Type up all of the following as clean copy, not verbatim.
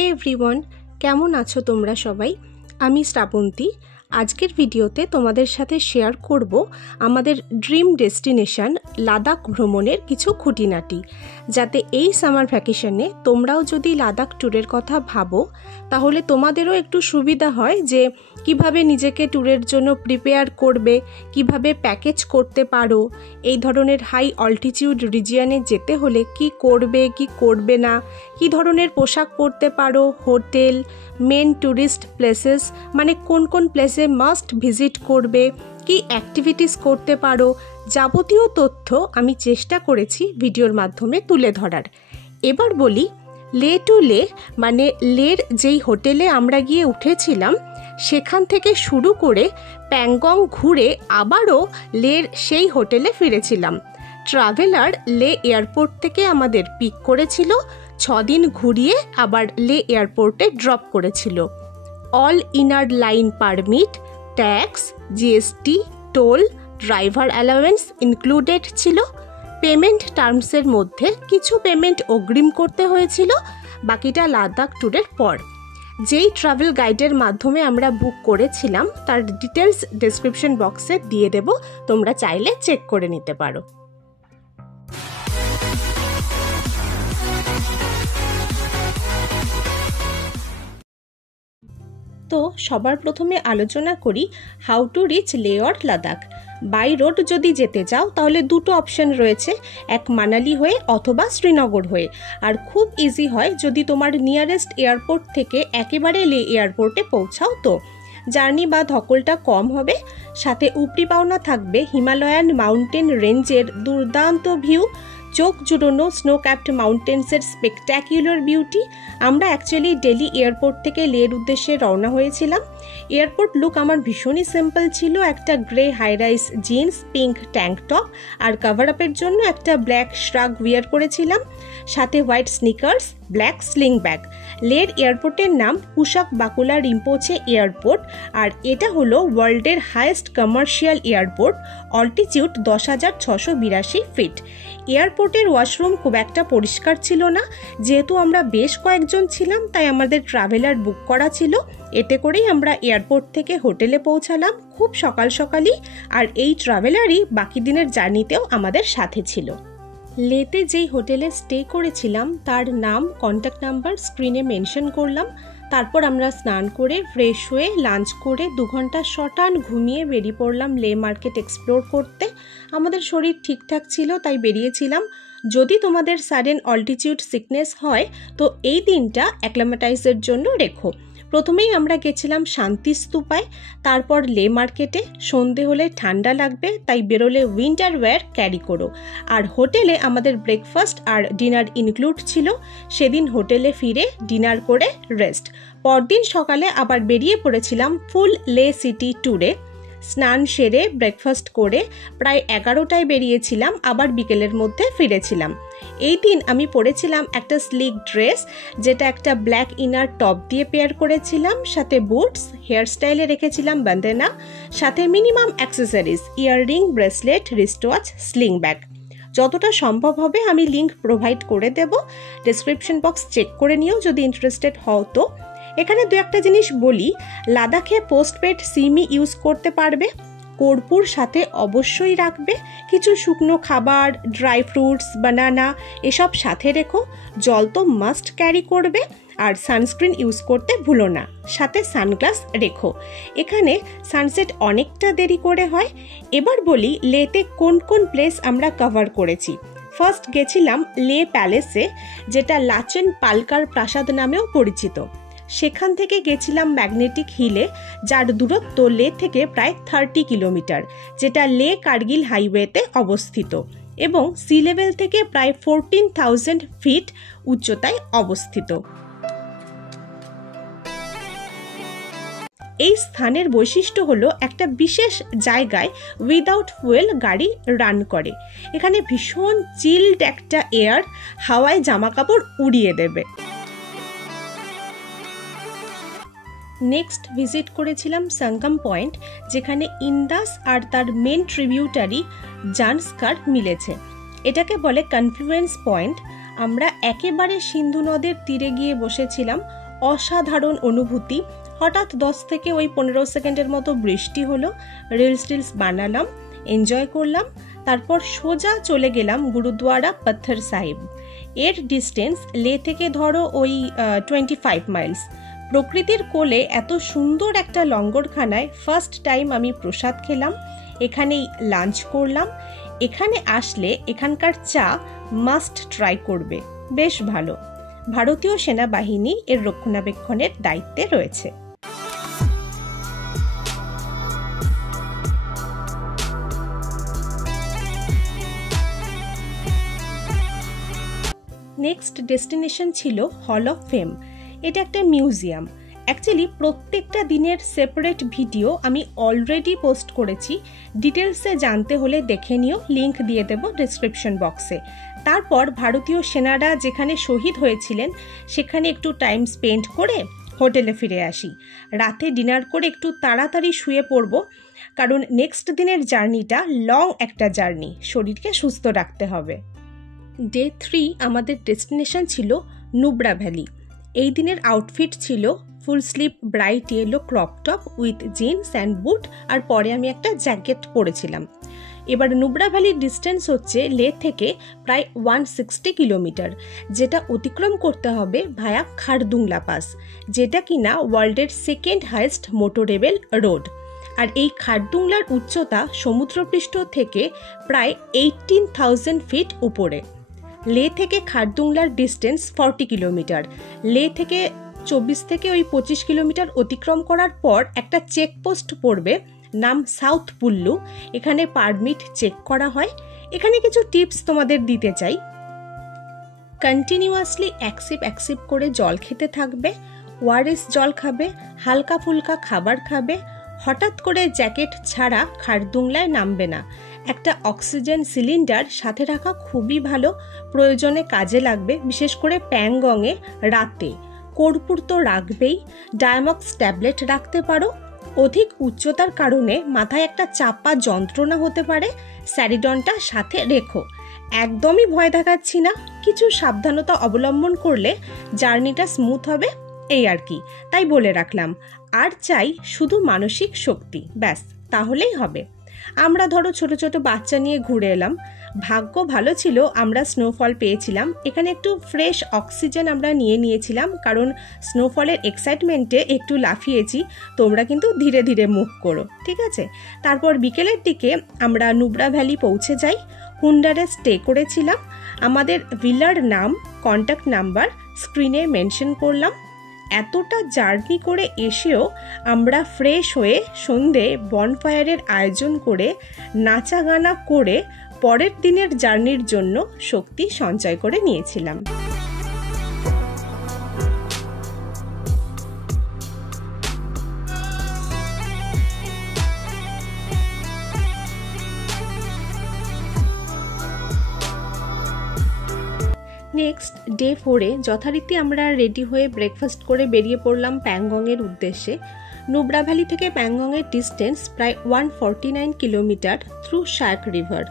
হে everyone, কেমন আছো তোমরা সবাই? আমি শ্রাবন্তী। আজকের ভিডিওতে তোমাদের সাথে শেয়ার করব আমাদের ড্রিম ডেস্টিনেশন লাদাখ ভ্রমণের কিছু খুঁটিনাটি, যাতে এই সামার ভ্যাকেশনে তোমরাও যদি লাদাখ ট্যুরের কথা ভাবো তাহলে তোমাদেরও একটু সুবিধা হয় যে কিভাবে নিজেকে ট্যুরের জন্য প্রিপেয়ার করবে, কিভাবে প্যাকেজ করতে পারো, এই ধরনের হাই অল্টিটিউড রিজিয়নে যেতে হলে কি করবে কি করবে না, কি ধরনের পোশাক পরতে পারো, হোটেল, মেন ট্যুরিস্ট প্লেসেস মানে কোন কোন প্লেসে মাস্ট ভিজিট করবে, কি অ্যাক্টিভিটিস করতে পারো, যাবতীয় তথ্য আমি চেষ্টা করেছি ভিডিওর মাধ্যমে তুলে ধরার। এবার বলি, লে টু লে মানে লের যেই হোটেলে আমরা গিয়ে উঠেছিলাম সেখান থেকে শুরু করে প্যাংগং ঘুরে আবারও লের সেই হোটেলে ফিরেছিলাম। ট্রাভেলার লে এয়ারপোর্ট থেকে আমাদের পিক করেছিল, 6 দিন ঘুরিয়ে আবার লে এয়ারপোর্টে ড্রপ করেছিল। All inner line permit, tax, GST, toll, driver allowance included ছিল। পেমেন্ট টার্মসের মধ্যে কিছু পেমেন্ট অগ্রিম করতে হয়েছিল, বাকিটা লাদাখ ট্যুরের পর। যেই ট্রাভেল গাইডের মাধ্যমে আমরা বুক করেছিলাম তার ডিটেলস ডেসক্রিপশন বক্সে দিয়ে দেব, তোমরা চাইলে চেক করে নিতে পারো। তো সবার প্রথমে আলোচনা করি হাউ টু রিচ লে অর লাদাখ। বাই রোড যদি যেতে চাও তাহলে দুটো অপশন রয়েছে, এক মানালি হয়ে অথবা শ্রীনগর হয়ে। আর খুব ইজি হয় যদি তোমার নিয়ারেস্ট এয়ারপোর্ট থেকে একেবারে লে এয়ারপোর্টে পৌঁছাও, তো জার্নি বা ধকলটা কম হবে। সাথে উপরি পাওনা থাকবে হিমালয়ান মাউন্টেন রেঞ্জের দুর্দান্ত ভিউ, চোখ জুড়োনো স্নো ক্যাপড মাউন্টেন্সের স্পেকট্যাকুলার বিউটি। আমরা অ্যাকচুয়ালি দিল্লি এয়ারপোর্ট থেকে লের উদ্দেশ্যে রওনা হয়েছিলাম। এয়ারপোর্ট লুক আমার ভীষণই সিম্পল ছিল, একটা grey high rise jeans, pink tank top আর কভার আপের জন্য একটা ব্ল্যাক শ্রাগ ওয়্যার করেছিলাম, সাথে white sneakers, black sling bag. লের এয়ারপোর্টের নাম পুশাক বাকুলা রিম্পোচে এয়ারপোর্ট, আর এটা হলো ওয়ার্ল্ডের highest commercial airport, altitude 10,682 feet. এয়ারপোর্টের ওয়াশরুম খুব একটা পরিষ্কার ছিল না, যেহেতু আমরা বেশ কয়েকজন ছিলাম তাই আমাদের ট্রাভেলার বুক করা ছিল। এতে করেই আমরা এয়ারপোর্ট থেকে হোটেলে পৌঁছালাম খুব সকাল সকালই, আর এই ট্রাভেলারই বাকি দিনের জার্নিতেও আমাদের সাথে ছিল। লেতে যেই হোটেলে স্টে করেছিলাম তার নাম, কন্ট্যাক্ট নাম্বার স্ক্রিনে মেনশন করলাম। তারপর আমরা স্নান করে ফ্রেশ হয়ে লাঞ্চ করে 2 ঘন্টা শটান ঘুমিয়ে বেরিয়ে পড়লাম লে মার্কেট এক্সপ্লোর করতে। আমাদের শরীর ঠিকঠাক ছিল তাই বেরিয়েছিলাম। যদি তোমাদের সাডেন অল্টিটিউড সিকনেস হয় তো এই দিনটা অ্যাক্লামেটাইজের জন্য রেখো। প্রথমেই আমরা গেছিলাম শান্তি স্তূপায়, তারপর লে মার্কেটে। সন্ধে হলে ঠান্ডা লাগবে তাই বেরোলে উইন্টার ওয়্যার ক্যারি করো। আর হোটেলে আমাদের ব্রেকফাস্ট আর ডিনার ইনক্লুড ছিল। সেদিন হোটেলে ফিরে ডিনার করে রেস্ট। পরদিন সকালে আবার বেরিয়ে পড়েছিলাম ফুল লে সিটি ট্যুরে। স্নান সেরে ব্রেকফাস্ট করে প্রায় 11টায় বেরিয়েছিলাম, আবার বিকেলের মধ্যে ফিরেছিলাম। এই দিন আমি পরেছিলাম একটা স্লিক ড্রেস, যেটা একটা ব্ল্যাক ইনার টপ দিয়ে পেয়ার করেছিলাম, সাথে বুটস, হেয়ারস্টাইলে রেখেছিলাম বান্দেনা, সাথে minimum accessories, earring, bracelet, wristwatch, sling bag. যতটা সম্ভব হবে আমি লিঙ্ক প্রোভাইড করে দেব, ডেসক্রিপশন বক্স চেক করে নিও যদি ইন্টারেস্টেড হও। তো এখানে 2-1টা জিনিস বলি, লাদাখে পোস্টপেড সিমই ইউজ করতে পারবে। কর্পূর সাথে অবশ্যই রাখবে, কিছু শুকনো খাবার, ড্রাই ফ্রুটস, বানানা এসব সাথে রেখো। জল তো মাস্ট ক্যারি করবে, আর সানস্ক্রিন ইউজ করতে ভুলো না, সাথে সানগ্লাস রেখো। এখানে সানসেট অনেকটা দেরি করে হয়। এবার বলি লেতে কোন কোন প্লেস আমরা কভার করেছি। ফার্স্ট গেছিলাম লে প্যালেসে, যেটা লাচেন পালকার প্রাসাদ নামেও পরিচিত। সেখান থেকে গেছিলাম ম্যাগনেটিক হিলে, যার দূরত্ব লে থেকে প্রায় 30 কিলোমিটার, যেটা লে কার্গিল হাইওয়েতে অবস্থিত এবং সি লেভেল থেকে প্রায় 14,000 ফিট উচ্চতায় অবস্থিত। এই স্থানের বৈশিষ্ট্য হলো একটা বিশেষ জায়গায় উইদাউট ফুয়েল গাড়ি রান করে। এখানে ভীষণ চিলড একটা এয়ার, হাওয়ায় জামা কাপড় উড়িয়ে দেবে। নেক্সট ভিজিট করেছিলাম সঙ্গম পয়েন্ট, যেখানে ইন্দাস আর তার মেন ট্রিবিউটারি জানস্কার মিলেছে। এটাকে বলে কনফ্লুয়েন্স পয়েন্ট। আমরা একেবারে সিন্ধু নদের তীরে গিয়ে বসেছিলাম। অসাধারণ অনুভূতি। হঠাৎ 10 থেকে 15 সেকেন্ডের মতো বৃষ্টি হলো, রিলস বানালাম, এনজয় করলাম। তারপর সোজা চলে গেলাম গুরুদ্বারা পত্থর সাহিব। এর ডিস্টেন্স লে থেকে ধরো 25 মাইলস। প্রকৃতির কোলে এত সুন্দর একটা লঙ্গরখানায় ফার্স্ট টাইম আমি প্রসাদ খেলাম, এখানেই লাঞ্চ করলাম। এখানে আসলে এখানকার চা মাস্ট ট্রাই করবে, বেশ ভালো। ভারতীয় সেনাবাহিনী এর রক্ষণাবেক্ষণের দায়িত্বে রয়েছে। নেক্সট ডেস্টিনেশন ছিল হল অফ ফেম। এটা একটা মিউজিয়াম। অ্যাকচুয়ালি প্রত্যেকটা দিনের সেপারেট ভিডিও আমি অলরেডি পোস্ট করেছি, ডিটেলসে জানতে হলে দেখে নিও, লিংক দিয়ে দেব ডিসক্রিপশন বক্সে। তারপর ভারতীয় সেনারা যেখানে শহীদ হয়েছিলেন সেখানে একটু টাইম স্পেন্ড করে হোটেলে ফিরে আসি। রাতে ডিনার করে একটু তাড়াতাড়ি শুয়ে পড়ব, কারণ নেক্সট দিনের জার্নিটা লং একটা জার্নি, শরীরকে সুস্থ রাখতে হবে। ডে 3 আমাদের ডেস্টিনেশন ছিল নুব্রা ভ্যালি। এই দিনের আউটফিট ছিল full sleeve bright yellow crop top with jeans and boot, আর পরে আমি একটা জ্যাকেট পরেছিলাম। এবার নুব্রা ভ্যালির ডিস্টেন্স হচ্ছে লে থেকে প্রায় 160 কিলোমিটার, যেটা অতিক্রম করতে হবে ভায়া খারদুংলা পাস, যেটা কিনা ওয়ার্ল্ডের সেকেন্ড হাইয়েস্ট মোটরেবল রোড। আর এই খারদুংলার উচ্চতা সমুদ্রপৃষ্ঠ থেকে প্রায় 18,000 ফিট উপরে। লে থেকে খারদুংলার ডিস্টেন্স 40 কিলোমিটার। লে থেকে 24 থেকে 25 কিলোমিটার অতিক্রম করার পর একটা চেকপোস্ট পড়বে, নাম সাউথ পুল্লু। এখানে পারমিট চেক করা হয়। এখানে কিছু টিপস তোমাদের দিতে চাই। কন্টিনিউয়াসলি এক সিপ করে জল খেতে থাকবে, ওআরএস জল খাবে, হালকা ফুলকা খাবার খাবে। হঠাৎ করে জ্যাকেট ছাড়া খারদুংলায় নামবে না। একটা অক্সিজেন সিলিন্ডার সাথে রাখা খুবই ভালো, প্রয়োজনে কাজে লাগবে, বিশেষ করে প্যাংগংয়ে রাতে। কর্পূর তো রাখবেই, ডায়ামক্স ট্যাবলেট রাখতে পারো। অধিক উচ্চতার কারণে মাথায় একটা চাপা যন্ত্রণা হতে পারে, স্যারিডনটা সাথে রেখো। একদমই ভয় দেখাচ্ছি না, কিছু সাবধানতা অবলম্বন করলে জার্নিটা স্মুথ হবে, এই আর কি, তাই বলে রাখলাম। আর চাই শুধু মানসিক শক্তি, ব্যাস, তাহলেই হবে। আমরা ধরো ছোট ছোট বাচ্চা নিয়ে ঘুরে এলাম। ভাগ্য ভালো ছিল, আমরা স্নোফল পেয়েছিলাম। এখানে একটু ফ্রেশ অক্সিজেন আমরা নিয়েছিলাম, কারণ স্নোফলের এক্সাইটমেন্টে একটু লাফিয়েছি। তোমরা কিন্তু ধীরে ধীরে মুভ করো, ঠিক আছে? তারপর বিকেলের দিকে আমরা নুব্রা ভ্যালি পৌঁছে যাই। হুন্ডারে স্টে করেছিলাম। আমাদের ভিলার নাম, কন্ট্যাক্ট নাম্বার স্ক্রিনে মেনশন করলাম। এতটা জার্নি করে এসেও আমরা ফ্রেশ হয়ে সন্ধে বনফায়ারের আয়োজন করে নাচা গানা করে পরের দিনের জার্নির জন্য শক্তি সঞ্চয় করে নিয়েছিলাম। নেক্সট ডে 4-এ যথারীতি আমরা রেডি হয়ে ব্রেকফাস্ট করে বেরিয়ে পড়লাম প্যাংগংয়ের উদ্দেশ্যে। নুব্রা ভ্যালি থেকে প্যাংগংয়ের ডিস্টেন্স প্রায় 149 কিলোমিটার থ্রু শার্ক রিভার।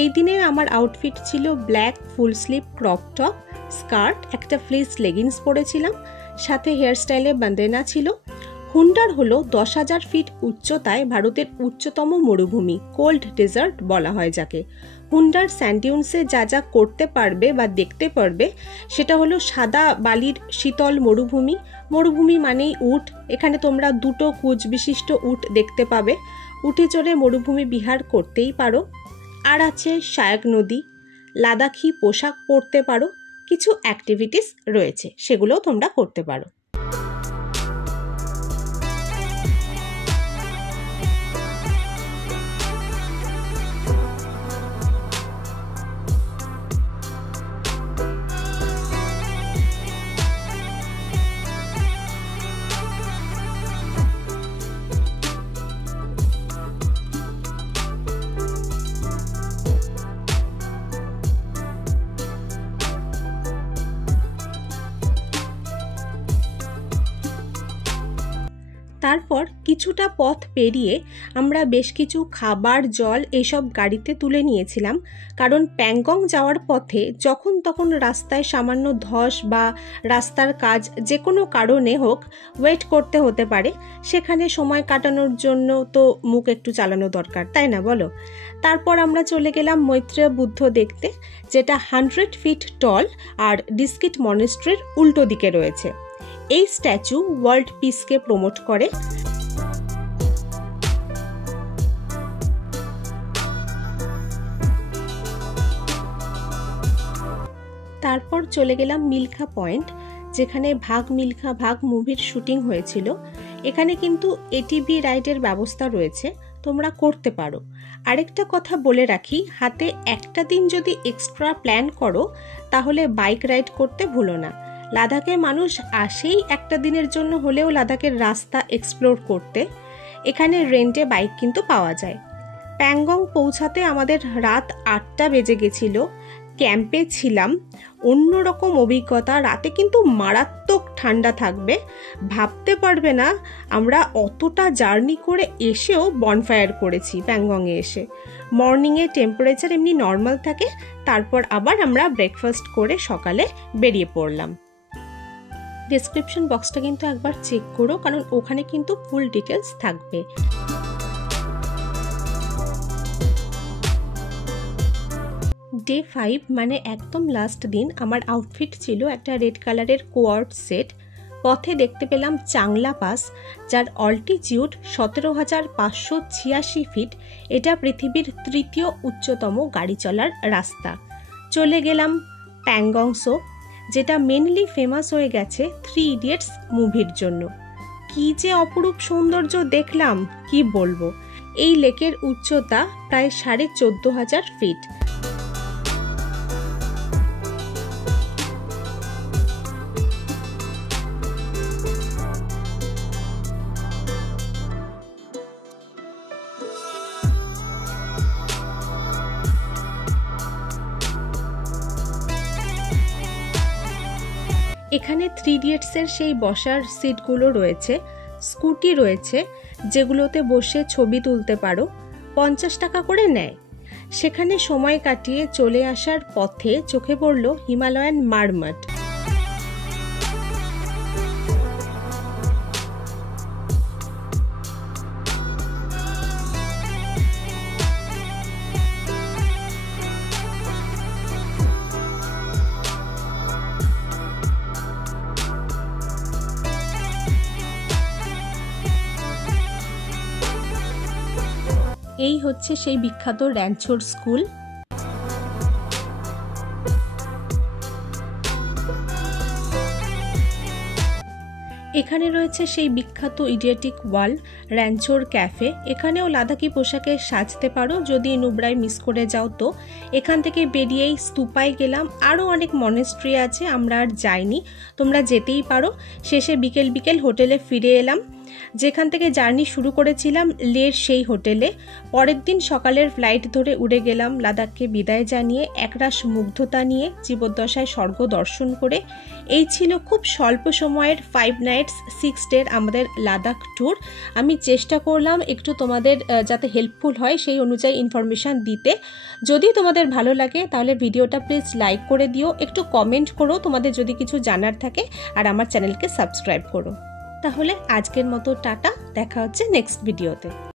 এই দিনের আমার আউটফিট ছিল black full sleeve crop top, skirt, একটা ফ্লিস লেগিংস পরেছিলাম, সাথে হেয়ারস্টাইলে বান্দেনা ছিল। হুন্ডার হলো 10,000 ফিট উচ্চতায় ভারতের উচ্চতম মরুভূমি, কোল্ড ডেজার্ট বলা হয় যাকে। হুন্ডার স্যান্ডিউন্সে যা যা করতে পারবে বা দেখতে পারবে সেটা হলো সাদা বালির শীতল মরুভূমি। মরুভূমি মানেই উট। এখানে তোমরা 2টো কুচ বিশিষ্ট উট দেখতে পাবে। উঠে চড়ে মরুভূমি বিহার করতেই পারো। আর আছে শায়ক নদী। লাদাখি পোশাক পরতে পারো। কিছু অ্যাক্টিভিটিস রয়েছে, সেগুলোও তোমরা করতে পারো। তারপর কিছুটা পথ পেরিয়ে আমরা বেশ কিছু খাবার, জল এসব গাড়িতে তুলে নিয়েছিলাম, কারণ প্যাংগং যাওয়ার পথে যখন তখন রাস্তায় সামান্য ধস বা রাস্তার কাজ যে কোনো কারণে হোক ওয়েট করতে হতে পারে। সেখানে সময় কাটানোর জন্য তো মুখ একটু চালানো দরকার, তাই না বলো? তারপর আমরা চলে গেলাম মৈত্রেয় বুদ্ধ দেখতে, যেটা 100 ফিট টল আর ডিস্কিট মনেস্ট্রির উল্টো দিকে রয়েছে। এই স্ট্যাচু ওয়ার্ল্ড পিসকে প্রমোট করে। তারপর চলে গেলাম মিল্খা পয়েন্ট, যেখানে ভাগ মিল্খা ভাগ মুভির শুটিং হয়েছিল। এখানে কিন্তু এটিভি রাইডের ব্যবস্থা রয়েছে, তোমরা করতে পারো। আরেকটা কথা বলে রাখি, হাতে একটা দিন যদি এক্সট্রা প্ল্যান করো তাহলে বাইক রাইড করতে ভুলো না। লাদাখে মানুষ আসেই একটা দিনের জন্য হলেও লাদাখের রাস্তা এক্সপ্লোর করতে। এখানে রেন্টে বাইক কিন্তু পাওয়া যায়। প্যাংগং পৌঁছাতে আমাদের রাত 8টা বেজে গেছিল। ক্যাম্পে ছিলাম, অন্যরকম অভিজ্ঞতা। রাতে কিন্তু মারাত্মক ঠান্ডা থাকবে, ভাবতে পারবে না আমরা অতটা জার্নি করে এসেও বনফায়ার করেছি প্যাংগংয়ে এসে। মর্নিংয়ে টেম্পারেচার এমনি নর্মাল থাকে, তারপর আবার আমরা ব্রেকফাস্ট করে সকালে বেরিয়ে পড়লাম। ডেসক্রিপশন বক্সটা কিন্তু একবার চেক করো, কারণ ওখানে কিন্তু ফুল ডিটেলস থাকবে। ডে 5 মানে একদম লাস্ট দিন। আমার আউটফিট ছিল একটা রেড কালারের কোয়ার্ড সেট। পথে দেখতে পেলাম চাংলা পাস, যার অল্টিটিউড 17,586 ফিট। এটা পৃথিবীর 3য় উচ্চতম গাড়ি চলার রাস্তা। চলে গেলাম প্যাংগং সো, যেটা মেনলি ফেমাস হয়ে গেছে 3 ইডিয়টস মুভির জন্য। কি যে অপরূপ সৌন্দর্য দেখলাম, কি বলবো। এই লেকের উচ্চতা প্রায় 14,500 ফিট। এখানে 3 ইডিয়টসের সেই বসার সিটগুলো রয়েছে, স্কুটি রয়েছে যেগুলোতে বসে ছবি তুলতে পারো। 50 টাকা করে নেয়। সেখানে সময় কাটিয়ে চলে আসার পথে চোখে পড়ল হিমালয়ান মারমট। এই হচ্ছে সেই বিখ্যাত র্যাঞ্চোর স্কুল। এখানে রয়েছে সেই বিখ্যাত ইডিয়টিক ওয়াল, র্যাঞ্চোর ক্যাফে। এখানেও লাদাখি পোশাকে সাজতে পারো, যদি নুব্রায় মিস করে যাও তো। এখান থেকে বেরিয়েই স্তূপায় গেলাম। আরও অনেক মনেস্ট্রি আছে, আমরা আর যাইনি, তোমরা যেতেই পারো। শেষে বিকেল বিকেল হোটেলে ফিরে এলাম, যেখান থেকে জার্নি শুরু করেছিলাম লের সেই হোটেলে। পরের দিন সকালের ফ্লাইট ধরে উড়ে গেলাম লাদাখকে বিদায় জানিয়ে, একরাশ মুগ্ধতা নিয়ে, জীবদ্দশায় স্বর্গ দর্শন করে। এই ছিল খুব স্বল্প সময়ের 5 নাইটস 6 ডের আমাদের লাদাখ ট্যুর। আমি চেষ্টা করলাম একটু তোমাদের যাতে হেল্পফুল হয় সেই অনুযায়ী ইনফরমেশান দিতে। যদি তোমাদের ভালো লাগে তাহলে ভিডিওটা প্লিজ লাইক করে দিও, একটু কমেন্ট করো তোমাদের যদি কিছু জানার থাকে, আর আমার চ্যানেলকে সাবস্ক্রাইব করো। তাহলে আজকের মতো টাটা, দেখা হচ্ছে নেক্সট ভিডিওতে।